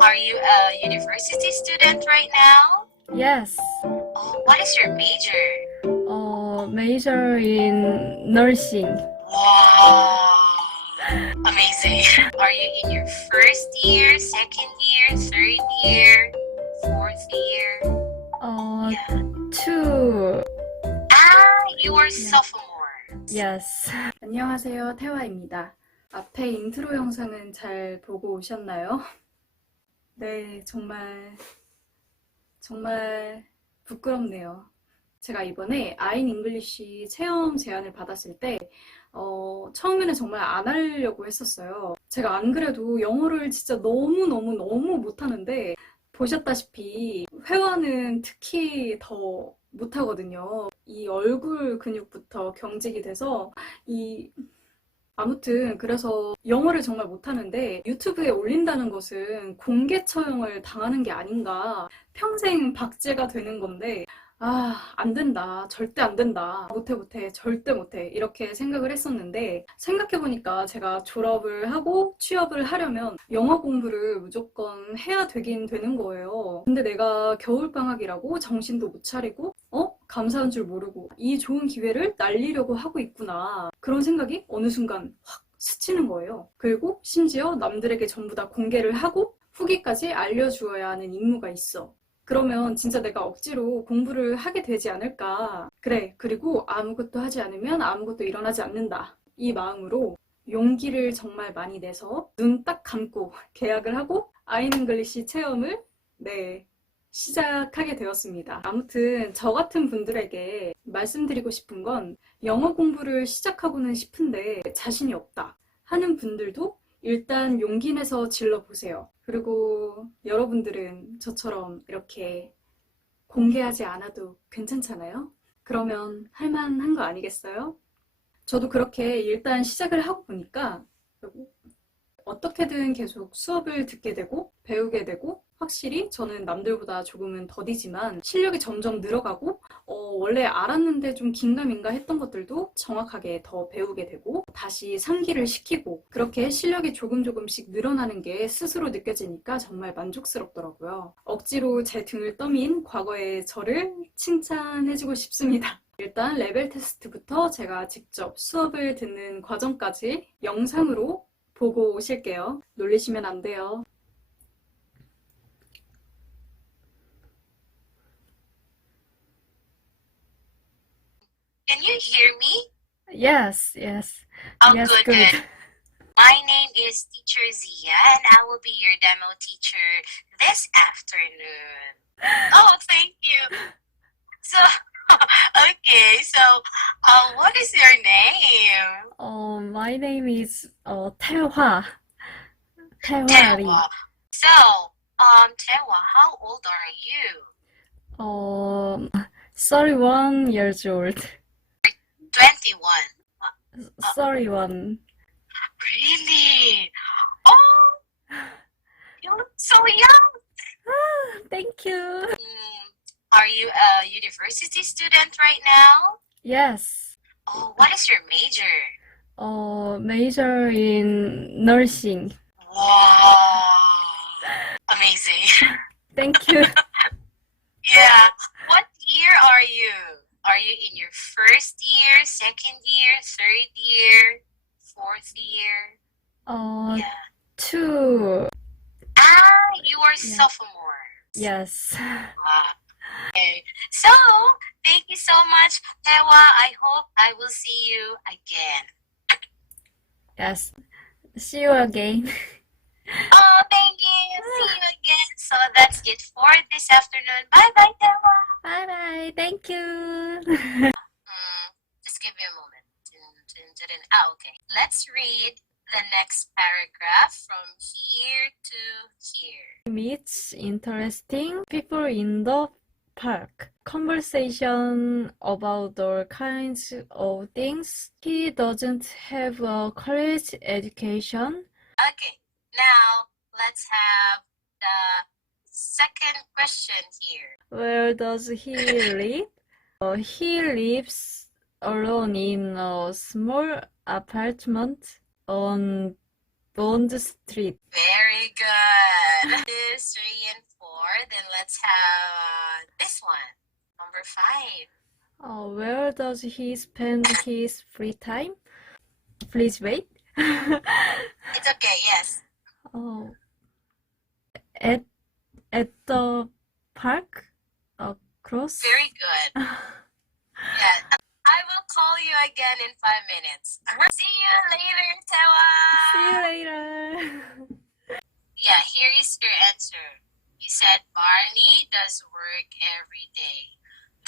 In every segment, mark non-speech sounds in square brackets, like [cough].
Are you a university student right now? Yes. Oh, what is your major? Uh, major in nursing. Wow. Amazing. [laughs] Are you in your first year, second year, third year, fourth year? Uh, Yeah. two. Ah, you are sophomore. Yes. [laughs] 안녕하세요. 태화입니다. 앞에 인트로 영상은 잘 보고 오셨나요? [laughs] 네, 정말, 정말 부끄럽네요. 제가 이번에 아인 잉글리쉬 체험 제안을 받았을 때, 어, 처음에는 정말 안 하려고 했었어요. 제가 안 그래도 영어를 진짜 너무너무너무 못하는데, 보셨다시피 회화는 특히 더 못하거든요. 이 얼굴 근육부터 경직이 돼서 이 아무튼 그래서 영어를 정말 못하는데 유튜브에 올린다는 것은 공개 처형을 당하는 게 아닌가 평생 박제가 되는 건데 아, 안 된다. 절대 안 된다. 못해, 못해. 절대 못해. 이렇게 생각을 했었는데, 생각해보니까 제가 졸업을 하고 취업을 하려면 영어 공부를 무조건 해야 되긴 되는 거예요. 근데 내가 겨울방학이라고 정신도 못 차리고, 어? 감사한 줄 모르고, 이 좋은 기회를 날리려고 하고 있구나. 그런 생각이 어느 순간 확 스치는 거예요. 그리고 심지어 남들에게 전부 다 공개를 하고, 후기까지 알려주어야 하는 임무가 있어. 그러면 진짜 내가 억지로 공부를 하게 되지 않을까. 그래. 그리고 아무것도 하지 않으면 아무것도 일어나지 않는다. 이 마음으로 용기를 정말 많이 내서 눈 딱 감고 [laughs] 계약을 하고 아이잉글리시 체험을 네, 시작하게 되었습니다. 아무튼 저 같은 분들에게 말씀드리고 싶은 건 영어 공부를 시작하고는 싶은데 자신이 없다 하는 분들도 일단 용기 내서 질러보세요. 그리고 여러분들은 저처럼 이렇게 공개하지 않아도 괜찮잖아요? 그러면 할만한 거 아니겠어요? 저도 그렇게 일단 시작을 하고 보니까 어떻게든 계속 수업을 듣게 되고 배우게 되고 확실히 저는 남들보다 조금은 더디지만 실력이 점점 늘어가고 어, 원래 알았는데 좀 긴가민가 했던 것들도 정확하게 더 배우게 되고 다시 상기를 시키고 그렇게 실력이 조금 조금씩 늘어나는 게 스스로 느껴지니까 정말 만족스럽더라고요. 억지로 제 등을 떠민 과거의 저를 칭찬해주고 싶습니다. 일단 레벨 테스트부터 제가 직접 수업을 듣는 과정까지 영상으로 보고 오실게요. 놀리시면 안 돼요. Can you hear me? Yes, yes. Oh, yes, good, good. good. My name is Teacher Zia, and I will be your demo teacher this afternoon. Oh, thank you. So, [laughs] okay, so uh, what is your name? Oh, my name is uh, Taehwa. Taehwa. Taewa. So, um, Taehwa, how old are you? Um, 31 years old. 21. Uh, 31. Really? Oh, you look so young. Ah, [sighs] thank you. Mm. Are you a university student right now? Yes. Oh, what is your major? Uh, major in nursing. Wow. Amazing. [laughs] Thank you. [laughs] yeah. What year are you? Are you in your first year, second year, third year, fourth year? Uh, Yeah. two. Ah, you are Yeah. sophomore. Yes. Okay. So, thank you so much, Tewa. I hope I will see you again. Yes. See you again. [laughs] Oh, thank you. See you again. So that's it for this afternoon. Bye bye, Tewa. Bye bye. Thank you. Mm, just give me a moment. Ah, okay. Let's read the next paragraph from here to here. meets interesting people in the park. Conversation about all kinds of things. He doesn't have a college education. Okay. Now let's have the second question here. Where does he live? Uh, he lives alone in a small apartment on Bond Street. Very good. This three four. Then let's have this one. Number five. Uh, where does he spend his free time? Please wait. [laughs] It's okay. Yes. Oh, at at the park across. Very good. [laughs] Yeah. I will call you again in five minutes. See you later, Tewa. See you later. [laughs] Yeah, here is your answer. You said Barney does work every day.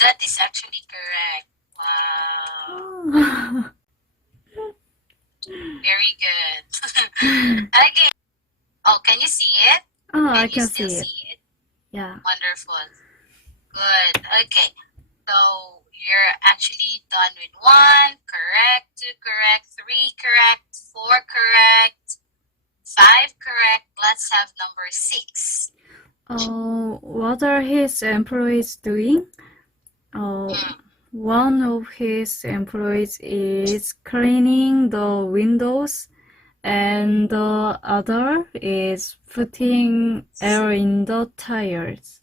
That is actually correct. Wow. [laughs] Very good. [laughs] okay. Oh, can you see it? oh, I you can still see it. see it? Yeah. Wonderful. Good. Okay. So you're actually done with one, correct, two correct, three correct, four correct, five correct. Let's have number six. Uh, what are his employees doing? Uh, one of his employees is cleaning the windows, and the other is putting air in the tires.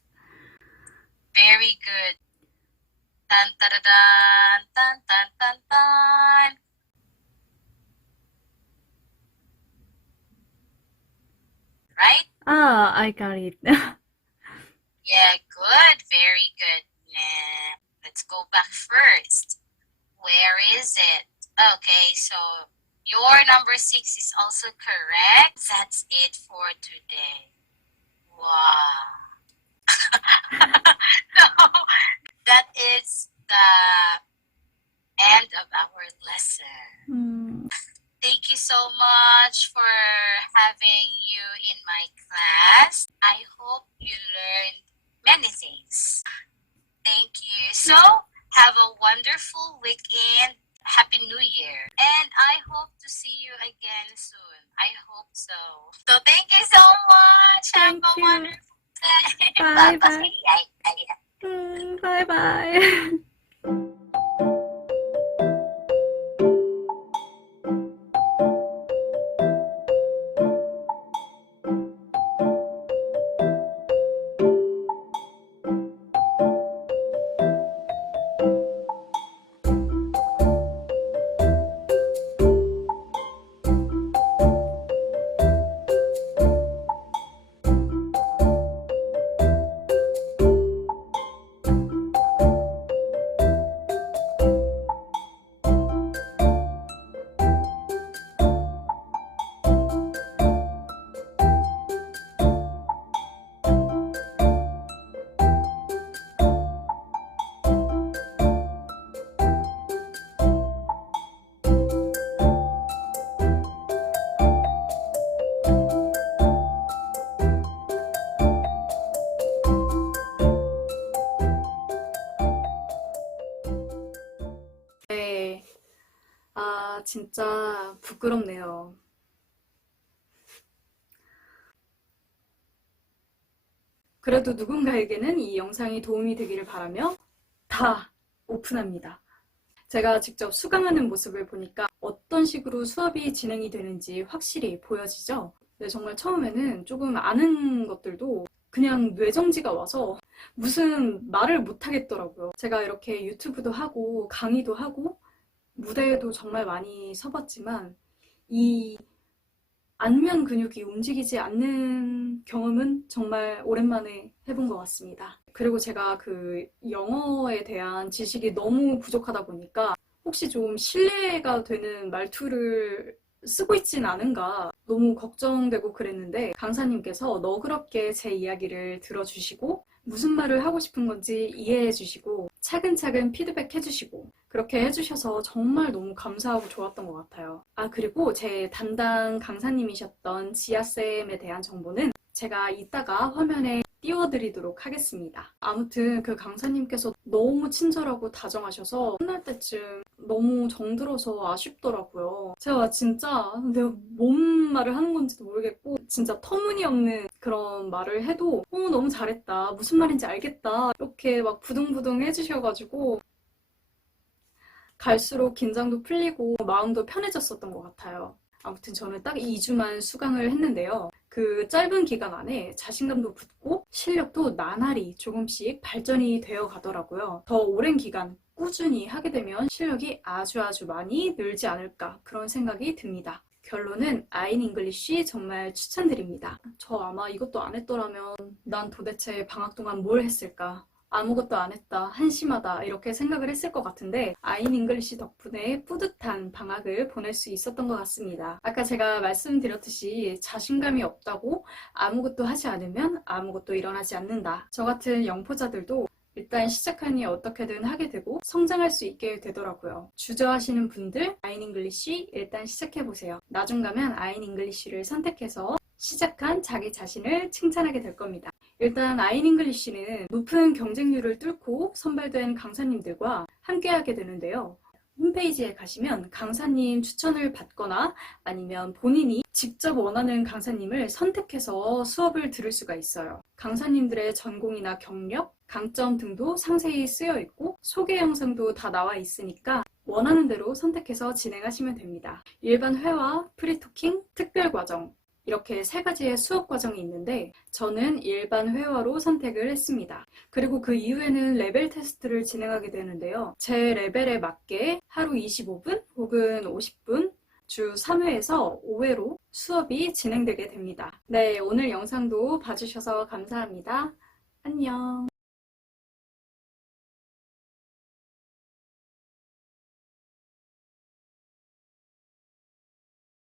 Very good. Dun, dun, dun, dun, dun. Right? Ah, I got it. [laughs] Yeah, good. Very good. Nah. Let's go back first. Where is it? Okay, so your number six is also correct. That's it for today. Wow. [laughs] so that is the end of our lesson. Hmm. Thank you so much for having you in my class. I hope you learned many things. Thank you. So, have a wonderful weekend. Happy New Year. And I hope to see you again soon. I hope so. So, thank you so much. Thank have a wonderful day. Bye, [laughs] bye. Bye-bye. Hmm, bye bye. 아, 진짜 부끄럽네요. 그래도 누군가에게는 이 영상이 도움이 되기를 바라며 다 오픈합니다. 제가 직접 수강하는 모습을 보니까 어떤 식으로 수업이 진행이 되는지 확실히 보여지죠? 근데 정말 처음에는 조금 아는 것들도 그냥 뇌정지가 와서 무슨 말을 못 하겠더라고요. 제가 이렇게 유튜브도 하고 강의도 하고 무대에도 정말 많이 서봤지만 이 안면 근육이 움직이지 않는 경험은 정말 오랜만에 해본 것 같습니다. 그리고 제가 그 영어에 대한 지식이 너무 부족하다 보니까 혹시 좀 신뢰가 되는 말투를 쓰고 있진 않은가 너무 걱정되고 그랬는데 강사님께서 너그럽게 제 이야기를 들어주시고 무슨 말을 하고 싶은 건지 이해해 주시고 차근차근 피드백 해 주시고 그렇게 해주셔서 정말 너무 감사하고 좋았던 것 같아요. 아, 그리고 제 담당 강사님이셨던 지아쌤에 대한 정보는 제가 이따가 화면에 띄워드리도록 하겠습니다. 아무튼 그 강사님께서 너무 친절하고 다정하셔서 끝날 때쯤 너무 정들어서 아쉽더라고요. 제가 진짜 내가 뭔 말을 하는 건지도 모르겠고 진짜 터무니없는 그런 말을 해도 어, 너무 잘했다. 무슨 말인지 알겠다. 이렇게 막 부둥부둥 해주셔가지고 갈수록 긴장도 풀리고 마음도 편해졌었던 것 같아요. 아무튼 저는 딱 2주만 수강을 했는데요. 그 짧은 기간 안에 자신감도 붙고 실력도 나날이 조금씩 발전이 되어 가더라고요. 더 오랜 기간 꾸준히 하게 되면 실력이 아주 아주 많이 늘지 않을까 그런 생각이 듭니다. 결론은 아인 잉글리쉬 정말 추천드립니다. 저 아마 이것도 안 했더라면 난 도대체 방학 동안 뭘 했을까? 아무것도 안 했다, 한심하다 이렇게 생각을 했을 것 같은데 아인 잉글리쉬 덕분에 뿌듯한 방학을 보낼 수 있었던 것 같습니다. 아까 제가 말씀드렸듯이 자신감이 없다고 아무것도 하지 않으면 아무것도 일어나지 않는다. 저 같은 영포자들도 일단 시작하니 어떻게든 하게 되고 성장할 수 있게 되더라고요. 주저하시는 분들 아인 잉글리쉬 일단 시작해 보세요. 나중 가면 아인 잉글리쉬를 선택해서 시작한 자기 자신을 칭찬하게 될 겁니다. 일단 아인 잉글리쉬는 높은 경쟁률을 뚫고 선발된 강사님들과 함께하게 되는데요. 홈페이지에 가시면 강사님 추천을 받거나 아니면 본인이 직접 원하는 강사님을 선택해서 수업을 들을 수가 있어요. 강사님들의 전공이나 경력, 강점 등도 상세히 쓰여 있고 소개 영상도 다 나와 있으니까 원하는 대로 선택해서 진행하시면 됩니다. 일반 회화, 프리토킹, 특별 과정 이렇게 세 가지의 수업 과정이 있는데 저는 일반 회화로 선택을 했습니다. 그리고 그 이후에는 레벨 테스트를 진행하게 되는데요. 제 레벨에 맞게 하루 25분 혹은 50분 주 3회에서 5회로 수업이 진행되게 됩니다. 네, 오늘 영상도 봐주셔서 감사합니다. 안녕.